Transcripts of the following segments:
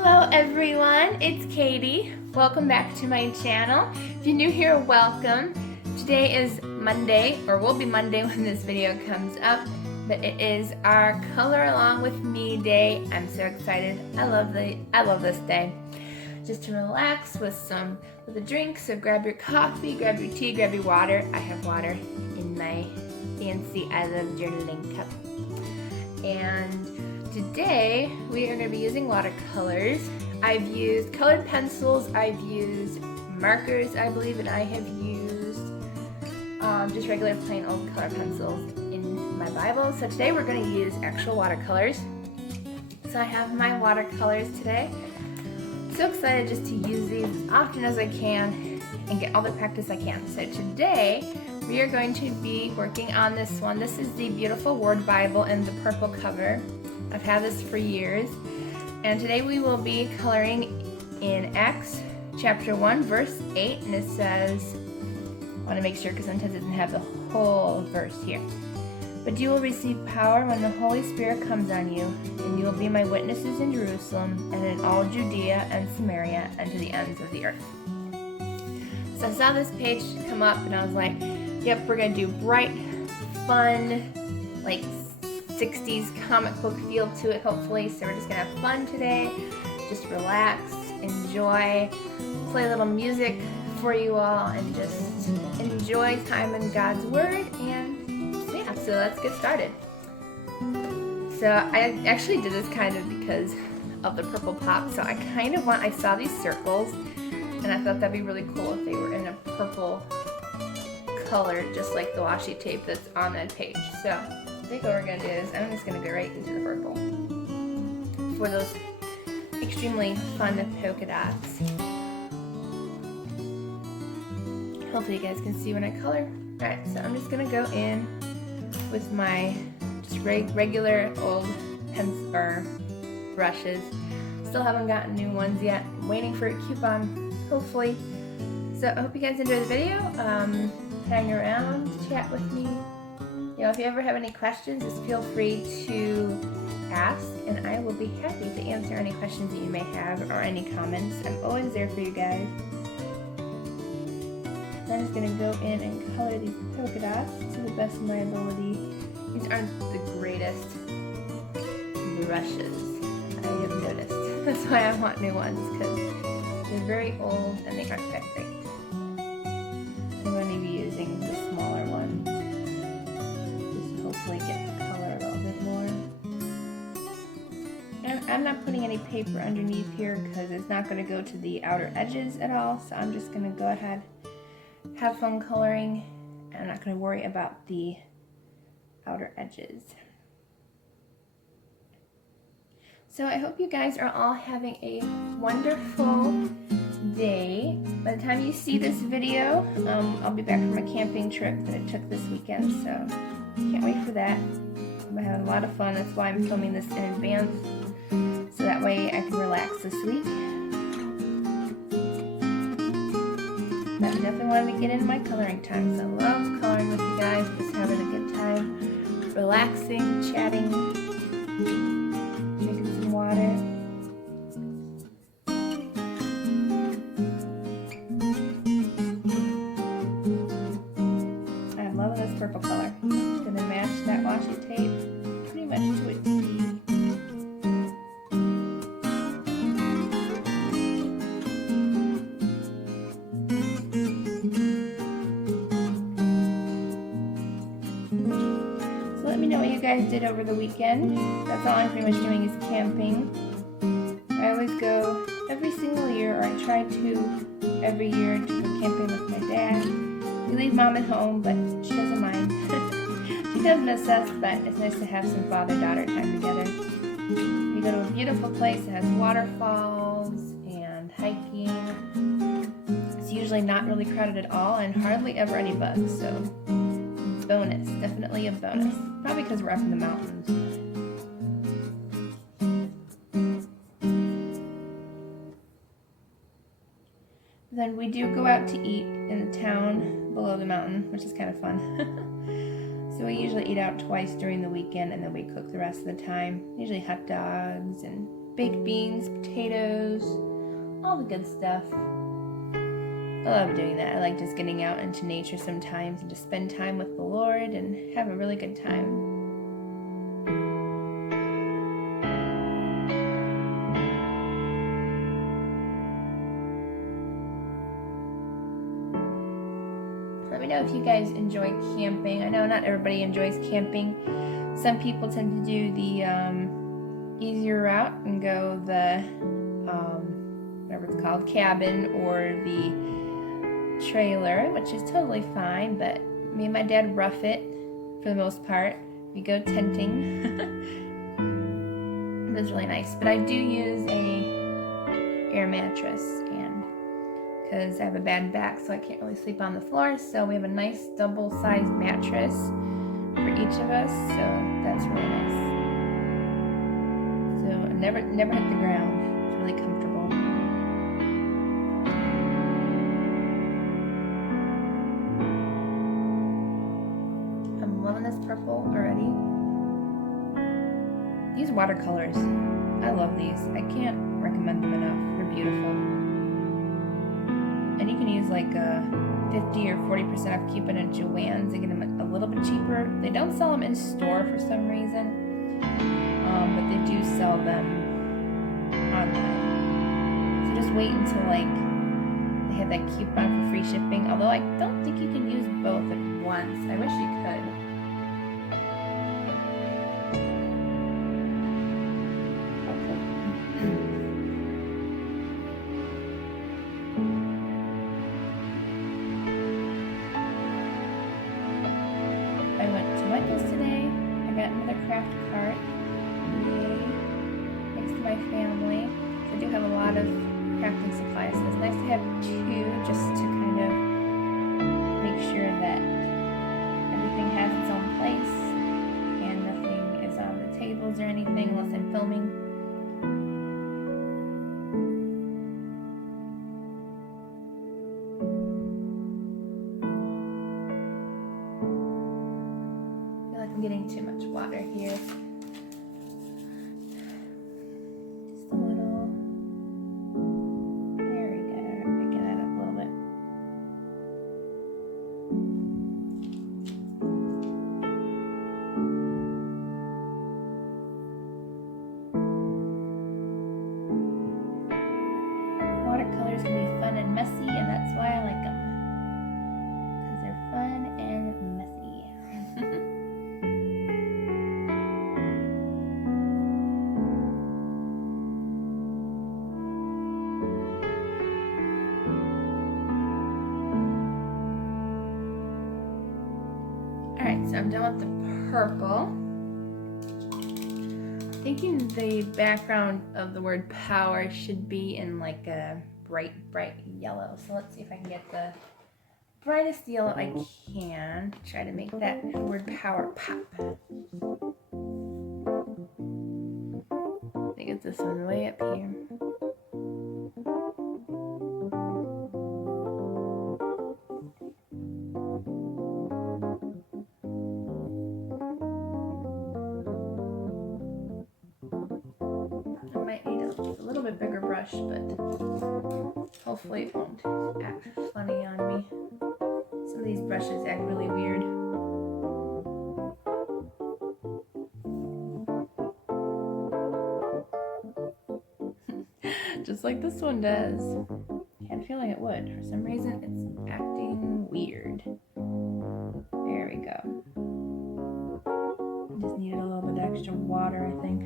Hello everyone, it's Katie. Welcome back to my channel. If you're new here, welcome. Today is Monday, or will be Monday when this video comes up, but it is our Color Along With Me day. I'm so excited. I love this day. Just to relax with a drink, so grab your coffee, grab your tea, grab your water. I have water in my fancy I Love Journaling cup. And today we are going to be using watercolors. I've used colored pencils, I've used markers, I believe, and I have used just regular plain old color pencils in my Bible. So today we're going to use actual watercolors. So I have my watercolors today. So excited just to use these as often as I can and get all the practice I can. So today we are going to be working on this one. This is the Beautiful Word Bible in the purple cover. I've had this for years, and today we will be coloring in Acts chapter 1 verse 8, and it says, I want to make sure because sometimes it doesn't have the whole verse here, but you will receive power when the Holy Spirit comes on you, and you will be my witnesses in Jerusalem and in all Judea and Samaria and to the ends of the earth. So I saw this page come up and I was like, yep, we're going to do bright, fun, like 60s comic book feel to it, hopefully. So we're just gonna have fun today, just relax, enjoy, play a little music for you all, and just enjoy time in God's Word. And yeah, so let's get started. So I actually did this kind of because of the purple pop. So I saw these circles and I thought that'd be really cool if they were in a purple color, just like the washi tape that's on that page. So I think what we're going to do is I'm just going to go right into the purple for those extremely fun polka dots. Hopefully you guys can see when I color. Alright, so I'm just going to go in with my just regular old pens or brushes. Still haven't gotten new ones yet. I'm waiting for a coupon, hopefully. So I hope you guys enjoy the video. Hang around, chat with me. You know, if you ever have any questions, just feel free to ask, and I will be happy to answer any questions that you may have or any comments. I'm always there for you guys. I'm just going to go in and color these polka dots to the best of my ability. These aren't the greatest brushes, I have noticed. That's why I want new ones, because they're very old and they aren't that great. I'm going to be using the smaller one. Hopefully get the color a little bit more. And I'm not putting any paper underneath here because it's not going to go to the outer edges at all, so I'm just going to go ahead, have fun coloring, and I'm not going to worry about the outer edges. So I hope you guys are all having a wonderful day. By the time you see this video, I'll be back from a camping trip that I took this weekend, so can't wait for that. I'm having a lot of fun. That's why I'm filming this in advance, so that way I can relax this week. But I definitely wanted to get into my coloring time, so I love coloring with you guys, just having a good time, relaxing, chatting, drinking some water. I'm loving this purple color. It's going to match that washi tape pretty much to a T. So let me know what you guys did over the weekend. That's all I'm pretty much doing is camping. I always go every single year, or I try to every year, to go camping with my dad. We leave Mom at home, but she doesn't mind. She does miss us, but it's nice to have some father-daughter time together. We go to a beautiful place that has waterfalls and hiking. It's usually not really crowded at all, and hardly ever any bugs, so bonus, definitely a bonus. Probably because we're up in the mountains. Then we do go out to eat in the town below the mountain, which is kind of fun. So we usually eat out twice during the weekend, and then we cook the rest of the time. Usually hot dogs and baked beans, potatoes, all the good stuff. I love doing that. I like just getting out into nature sometimes and just spend time with the Lord and have a really good time. Let me know if you guys enjoy camping. I know not everybody enjoys camping. Some people tend to do the easier route and go the whatever it's called, cabin, or the trailer, which is totally fine, but me and my dad rough it for the most part. We go tenting. It's really nice, but I do use a air mattress, and because I have a bad back, so I can't really sleep on the floor, so we have a nice double-sized mattress for each of us, so that's really nice. So I never hit the ground. It's really comfortable. I'm loving this purple already. These watercolors, I love these. I can't recommend them enough. They're beautiful. And you can use like a 50 or 40% off coupon at Joann's. They get them a little bit cheaper. They don't sell them in store for some reason, but they do sell them online. So just wait until like they have that coupon for free shipping. Although I don't think you can use both at once. I wish you could. Craft cart, yay, thanks to my family. I do have a lot of crafting supplies, so it's nice to have two just to kind of make sure that everything has its own place and nothing is on the tables or anything unless I'm filming. I'm getting too much water here. Just a little. There we go. Picking that up a little bit. Watercolors can be fun and messy, and that's why I like them. Because they're fun and messy. Alright, so I'm done with the purple. Thinking the background of the word power should be in like a bright yellow. So let's see if I can get the brightest yellow I can to try to make that word power pop. I think it's this one way up here. I might need a little bit bigger brush, but hopefully it won't act funny on me. Some of these brushes act really weird. Just like this one does. I had a feeling it would. For some reason, it's acting weird. There we go. I just needed a little bit of extra water, I think.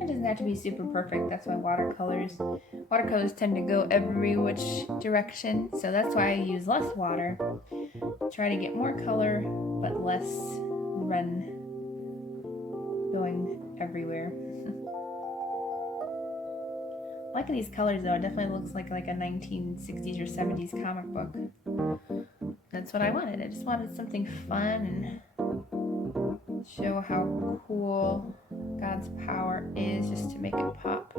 It doesn't have to be super perfect. That's why watercolors tend to go every which direction. So that's why I use less water. Try to get more color, but less run going everywhere. Liking these colors though. It definitely looks like a 1960s or 70s comic book. That's what I wanted. I just wanted something fun and show how cool God's power is, just to make it pop.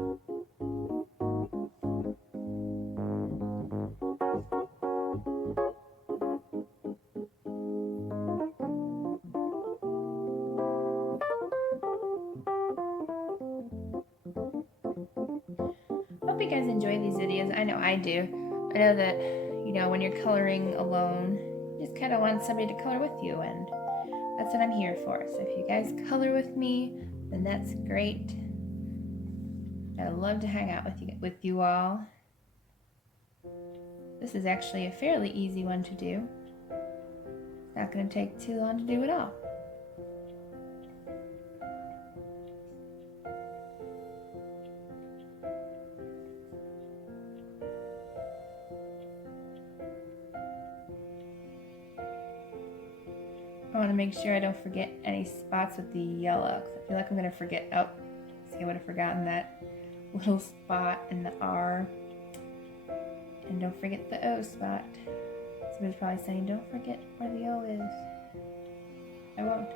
hope you guys enjoy these videos. I know I do. I know that, you know, when you're coloring alone, you just kind of want somebody to color with you, and that's what I'm here for. So if you guys color with me, then that's great. I'd love to hang out with you all. This is actually a fairly easy one to do. It's not going to take too long to do it all. I want to make sure I don't forget any spots with the yellow, because I feel like I'm going to forget. Oh, see, I would have forgotten that little spot in the R. And don't forget the O spot. Somebody's probably saying, don't forget where the O is. I won't.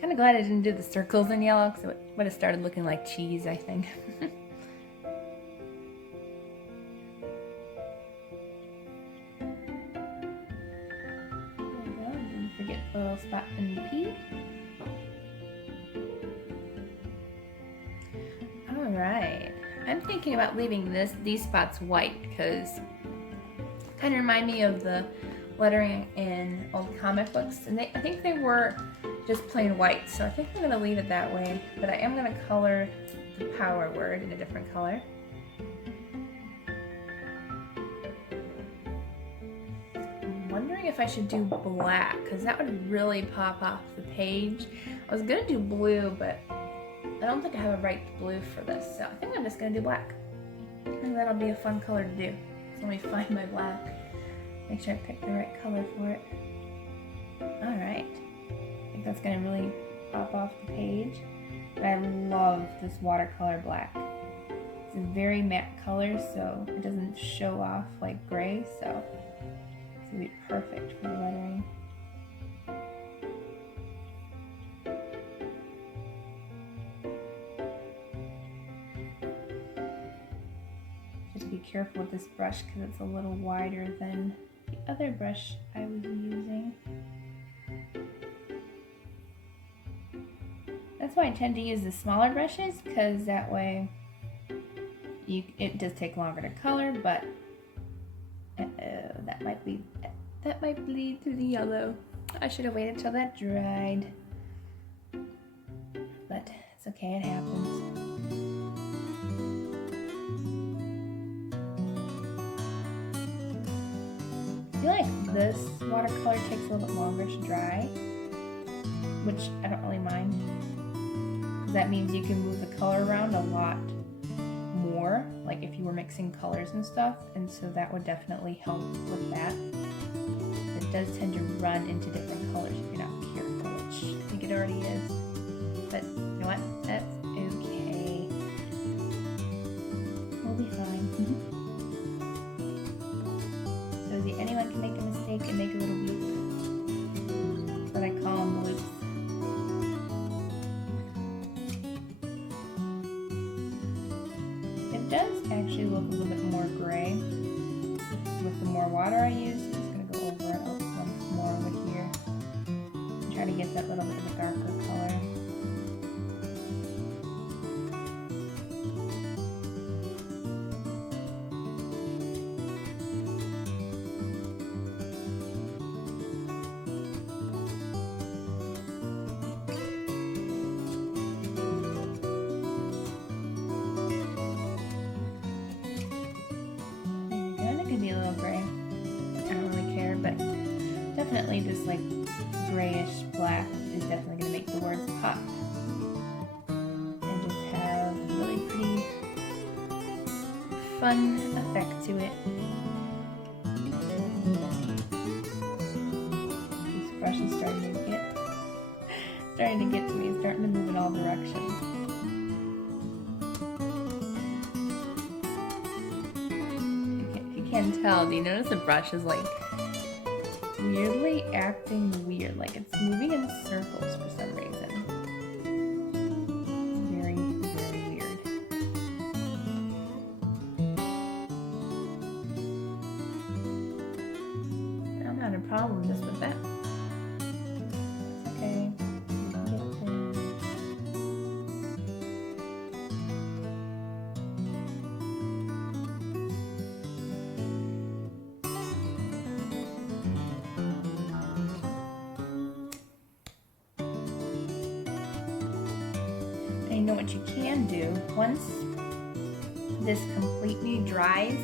Kind of glad I didn't do the circles in yellow, because it would have started looking like cheese, I think. Forget the little spot in the P. Alright. I'm thinking about leaving these spots white because kind of remind me of the lettering in old comic books, and I think they were just plain white, so I think I'm going to leave it that way, but I am going to color the power word in a different color. If I should do black, because that would really pop off the page. I was gonna do blue, but I don't think I have a right blue for this, so I think I'm just gonna do black. I think that'll be a fun color to do. So let me find my black. Make sure I pick the right color for it. Alright. I think that's gonna really pop off the page. But I love this watercolor black. It's a very matte color, so it doesn't show off like gray, so it would be perfect for the lettering. Just be careful with this brush because it's a little wider than the other brush I was using. That's why I tend to use the smaller brushes, because that way it does take longer to color, but that might bleed through the yellow. I should have waited till that dried. But it's okay, it happens. I feel like this watercolor takes a little bit longer to dry, which I don't really mind. Because that means you can move the color around a lot more, like if you were mixing colors and stuff, and so that would definitely help with that. It does tend to run into different colors if you're not careful, which I think it already is. But you know what? That's okay. We'll be fine. So anyone can make a mistake and make a little bloop. That's what I call them, bloops. It does actually look a little bit more gray. With the more water I use, I'm just going to go over it once more over here. And try to get that little bit of a darker color. Definitely this like grayish black is definitely going to make the words pop and just have a really pretty fun effect to it. This brush is starting to get to me. It's starting to move in all directions. If you can't tell, do you notice the brush is like weirdly acting weird, like it's moving in circles for some reason. Very, very weird. I'm not a problem just with that. It's okay. know what you can do, once this completely dries,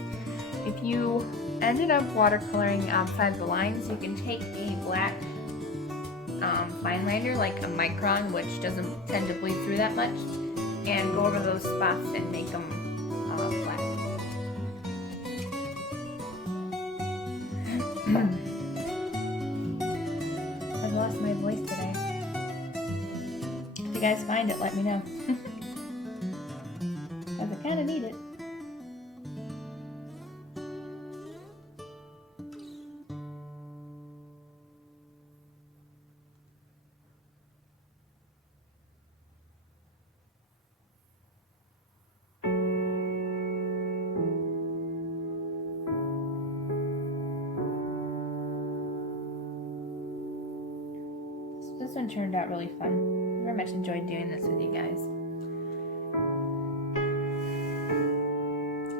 if you ended up watercoloring outside the lines, you can take a black fine liner, like a micron, which doesn't tend to bleed through that much, and go over those spots and make them black. I've lost my voice today. If you guys find it, let me know. Because I kind of need it. This one turned out really fun. I very much enjoyed doing this with you guys.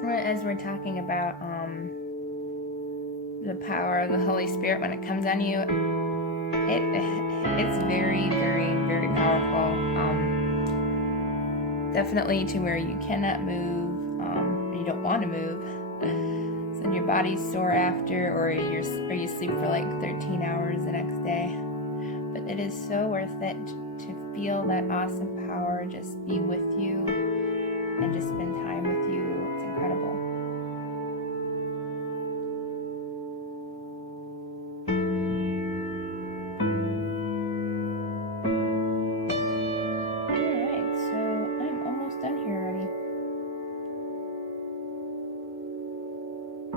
As we're talking about the power of the Holy Spirit when it comes on you, it's very, very, very powerful. Definitely to where you cannot move, you don't want to move. So your body's sore after, or you sleep for like 13 hours the next day. But it is so worth it to feel that awesome power just be with you and just spend time with you. It's incredible. Alright, so I'm almost done here already. I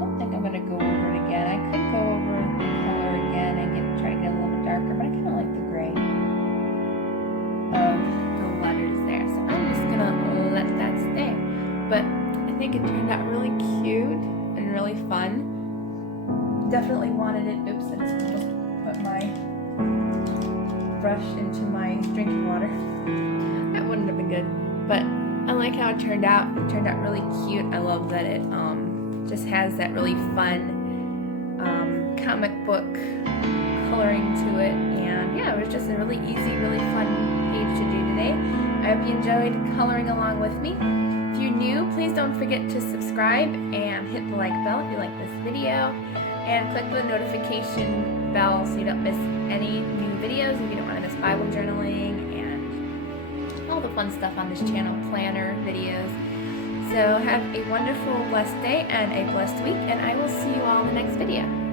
don't think I'm going to go over it again. I could go over the color again and try to get a little bit darker, but I kind of like the gray of the letters there. So I'm just going to let that stay. But I think it turned out really cute and really fun. Definitely wanted it. Oops, I just put my brush into my drinking water. That wouldn't have been good. But I like how it turned out. It turned out really cute. I love that it just has that really fun comic book coloring to it, and yeah, it was just a really easy, really fun page to do today. I hope you enjoyed coloring along with me. If you're new, please don't forget to subscribe and hit the like bell if you like this video, and click the notification bell so you don't miss any new videos, if you don't want to miss Bible journaling and all the fun stuff on this channel, planner videos. So have a wonderful, blessed day and a blessed week, and I will see you all in the next video.